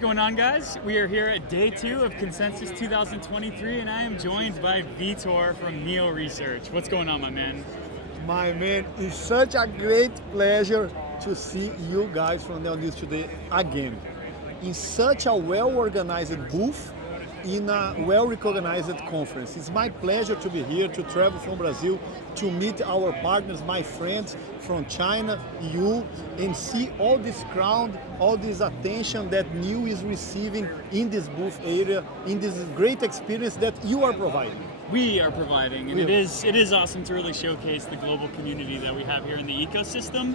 going on, guys? We are here at day 2 of Consensus 2023, and I am joined by Vitor from NeoResearch. What's going on, my man? My man, it's such a great pleasure to see you guys from NeoResearch today again. In such a well-organized booth, in a well-recognized conference. It's my pleasure to be here, to travel from Brazil, to meet our partners, my friends from China, you, and see all this crowd, all this attention that Neo is receiving in this booth area, in this great experience that you are providing. We are providing, and it is awesome to really showcase the global community that we have here in the ecosystem.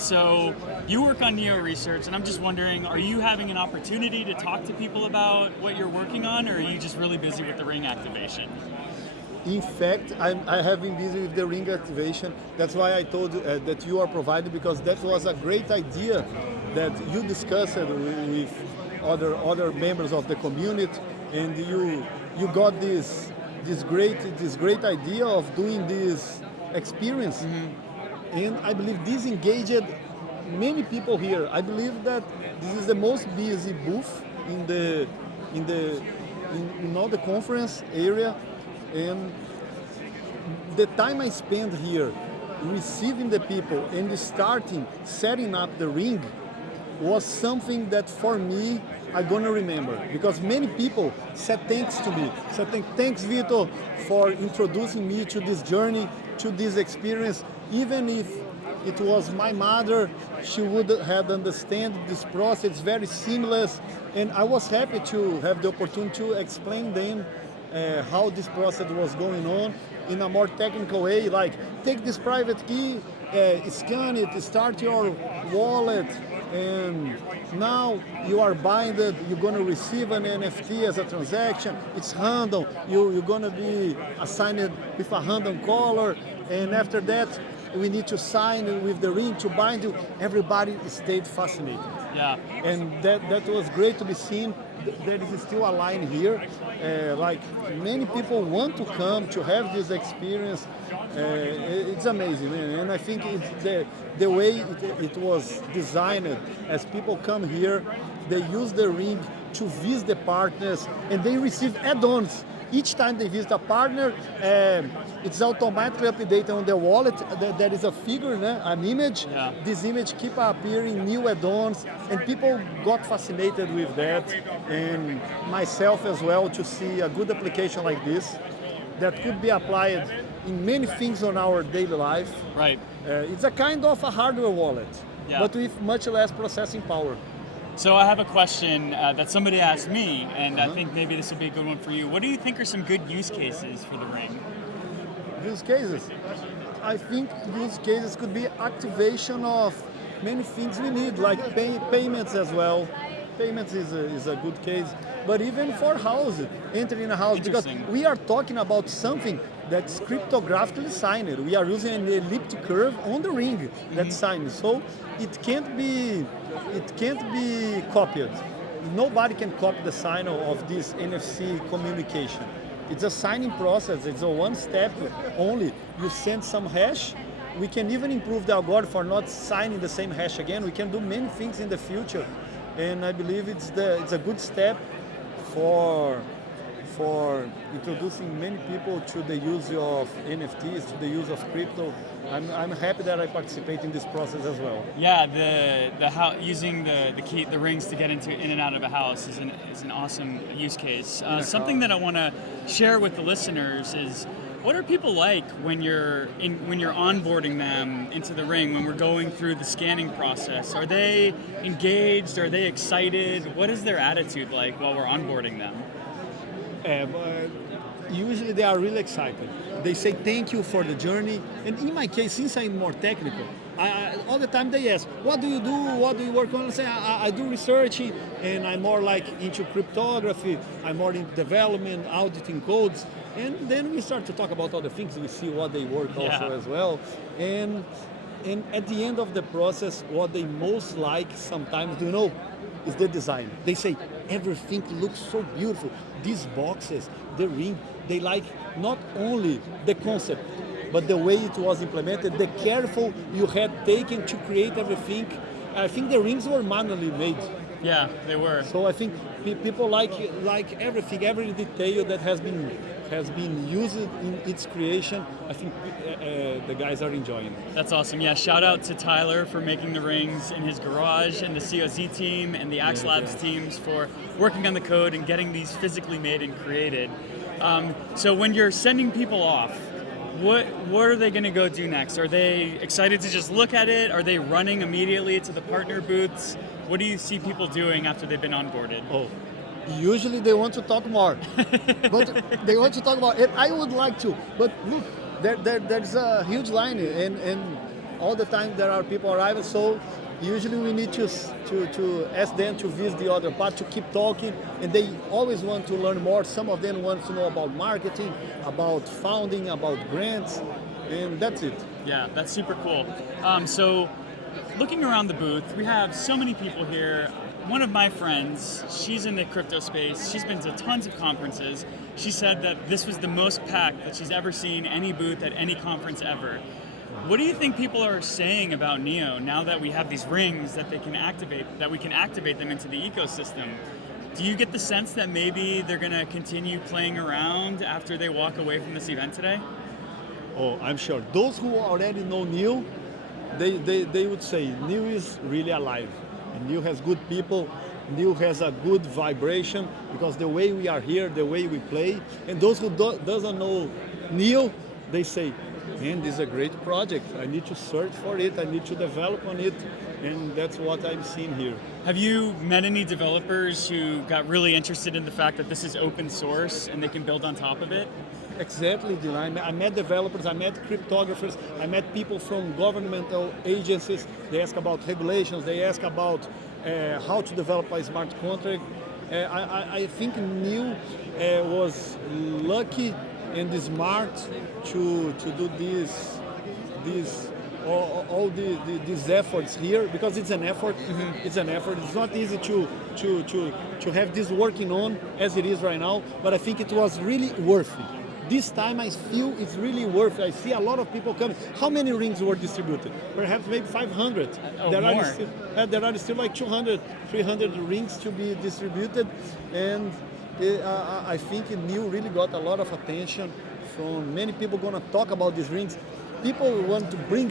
So you work on NeoResearch, and I'm just wondering, are you having an opportunity to talk to people about what you're working on, or are you just really busy with the ring activation? In fact, I have been busy with the ring activation. That's why I told you that you are providing, because that was a great idea that you discussed with other members of the community, and you got this great idea of doing this experience. Mm-hmm. And I believe this engaged many people here. I believe that this is the most busy booth in all the conference area, and the time I spent here receiving the people and setting up the ring was something that for me I'm gonna remember, because many people said thanks to me. Said thanks Vitor for introducing me to this journey, to this experience. Even if it was my mother, she would have understand this process. It's very seamless, and I was happy to have the opportunity to explain them how this process was going on in a more technical way, like take this private key, scan it, start your wallet, and now you are binded, you're going to receive an NFT as a transaction, it's random, you're going to be assigned with a random color, and after that we need to sign with the ring to bind you. Everybody stayed fascinated. Yeah. And that was great to be seen. There is still a line here. Like many people want to come to have this experience. It's amazing, and I think it's the way it was designed. As people come here, they use the ring to visit the partners, and they receive add-ons. Each time they visit a partner, it's automatically updated on their wallet. There is a figure, an image. Yeah. This image keep appearing, new add-ons, and people got fascinated with that, and myself as well, to see a good application like this that could be applied in many things on our daily life. Right. It's a kind of a hardware wallet, but with much less processing power. So I have a question that somebody asked me, and I think maybe this would be a good one for you. What do you think are some good use cases for the ring? Use cases? I think use cases could be activation of many things we need, like payments as well. Payments is a good case, but even for houses, entering a house, because we are talking about something that's cryptographically signed. We are using an elliptic curve on the ring that's signed, so it can't be copied. Nobody can copy the sign of this NFC communication. It's a signing process. It's a one step only. You send some hash. We can even improve the algorithm for not signing the same hash again. We can do many things in the future, and I believe it's a good step for introducing many people to the use of NFTs, to the use of crypto. I'm happy that I participate in this process as well. Yeah, using the rings to get in and out of a house is an awesome use case. Something that I want to share with the listeners is, what are people like when you're onboarding them into the ring, when we're going through the scanning process? Are they engaged? Are they excited? What is their attitude like while we're onboarding them? Usually they are really excited. They say thank you for the journey. And in my case, since I'm more technical, all the time they ask, what do you do? What do you work on? I say, I do research, and I'm more like into cryptography. I'm more in development, auditing codes. And then we start to talk about other things. We see what they work also as well. And at the end of the process, what they most like sometimes, is the design. They say, everything looks so beautiful. These boxes, the ring, they like not only the concept, but the way it was implemented, the careful you had taken to create everything. I think the rings were manually made. Yeah, they were. So I think people like everything, every detail that has been used in its creation. I think the guys are enjoying it. That's awesome. Yeah, shout out to Tyler for making the rings in his garage, and the COZ team and the Axe Labs teams for working on the code and getting these physically made and created. So when you're sending people off, what are they going to go do next? Are they excited to just look at it? Are they running immediately to the partner booths? What do you see people doing after they've been onboarded? Oh, usually they want to talk more, but they want to talk more, and I would like to. But look, there's a huge line, and all the time there are people arriving. So usually we need to ask them to visit the other part, to keep talking, and they always want to learn more. Some of them want to know about marketing, about founding, about grants, and that's it. Yeah, that's super cool. So looking around the booth, we have so many people here. One of my friends, she's in the crypto space. She's been to tons of conferences. She said that this was the most packed that she's ever seen any booth at any conference ever. What do you think people are saying about Neo now that we have these rings that they can activate, that we can activate them into the ecosystem? Do you get the sense that maybe they're going to continue playing around after they walk away from this event today? Oh, I'm sure. Those who already know Neo, they would say Neo is really alive. And Neo has good people. Neo has a good vibration because the way we are here, the way we play. And those who doesn't know Neo, they say, man, this is a great project. I need to search for it. I need to develop on it. And that's what I'm seeing here. Have you met any developers who got really interested in the fact that this is open source and they can build on top of it? Exactly, Dylan. I met developers, I met cryptographers, I met people from governmental agencies. They ask about regulations, they ask about how to develop a smart contract. I think Neo was lucky and smart to do all these efforts here, because it's an effort. Mm-hmm. It's an effort. It's not easy to have this working on as it is right now, but I think it was really worth it. This time I feel it's really worth it. I see a lot of people coming. How many rings were distributed? Perhaps maybe 500. There are still like 200, 300 rings to be distributed, and I think Neo really got a lot of attention from many people going to talk about these rings. People want to bring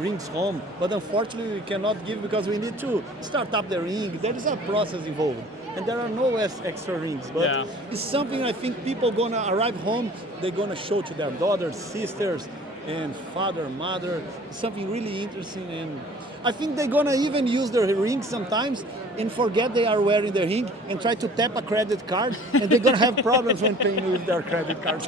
rings home, but unfortunately we cannot give because we need to start up the ring. There is a process involved, and there are no extra rings. But it's something I think people gonna arrive home, they're gonna show to their daughters, sisters, and father, mother. It's something really interesting, and I think they're gonna even use their ring sometimes and forget they are wearing the ring and try to tap a credit card, and they're gonna have problems when paying with their credit cards.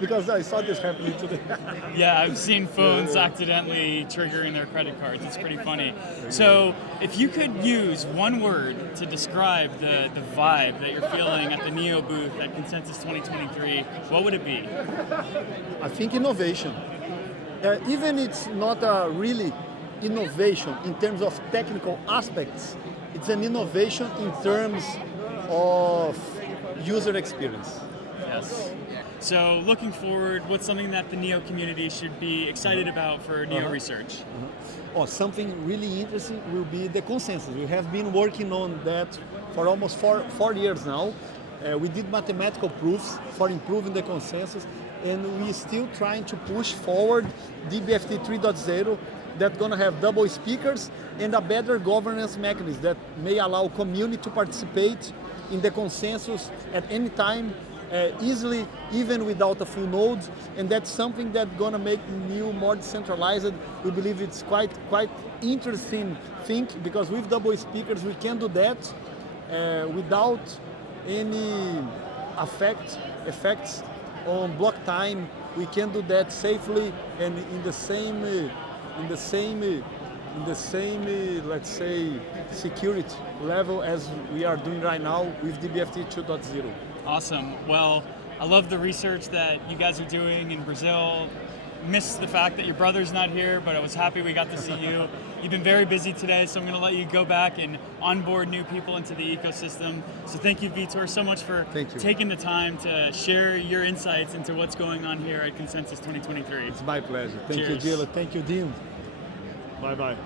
Because I saw this happening today. Yeah, I've seen phones accidentally triggering their credit cards. It's pretty funny. So if you could use one word to describe the vibe that you're feeling at the Neo booth at Consensus 2023, what would it be? I think innovation. Even it's not a really innovation in terms of technical aspects, it's an innovation in terms of user experience. Yes. So looking forward, what's something that the Neo community should be excited about for NeoResearch? Oh, something really interesting will be the consensus. We have been working on that for almost four years now. We did mathematical proofs for improving the consensus, and we're still trying to push forward dBFT 3.0 that's going to have double speakers and a better governance mechanism that may allow community to participate in the consensus at any time, easily, even without a full node, and that's something that's going to make Neo more decentralized. We believe it's quite interesting thing, because with double speakers we can do that without any effects on block time. We can do that safely and in the same let's say security level as we are doing right now with dBFT 2.0. Awesome. Well, I love the research that you guys are doing in Brazil. Missed the fact that your brother's not here, but I was happy we got to see you. You've been very busy today, so I'm going to let you go back and onboard new people into the ecosystem. So thank you, Vitor, so much for taking the time to share your insights into what's going on here at Consensus 2023. It's my pleasure. Thank you, Gila. Thank you, Dean. Bye-bye.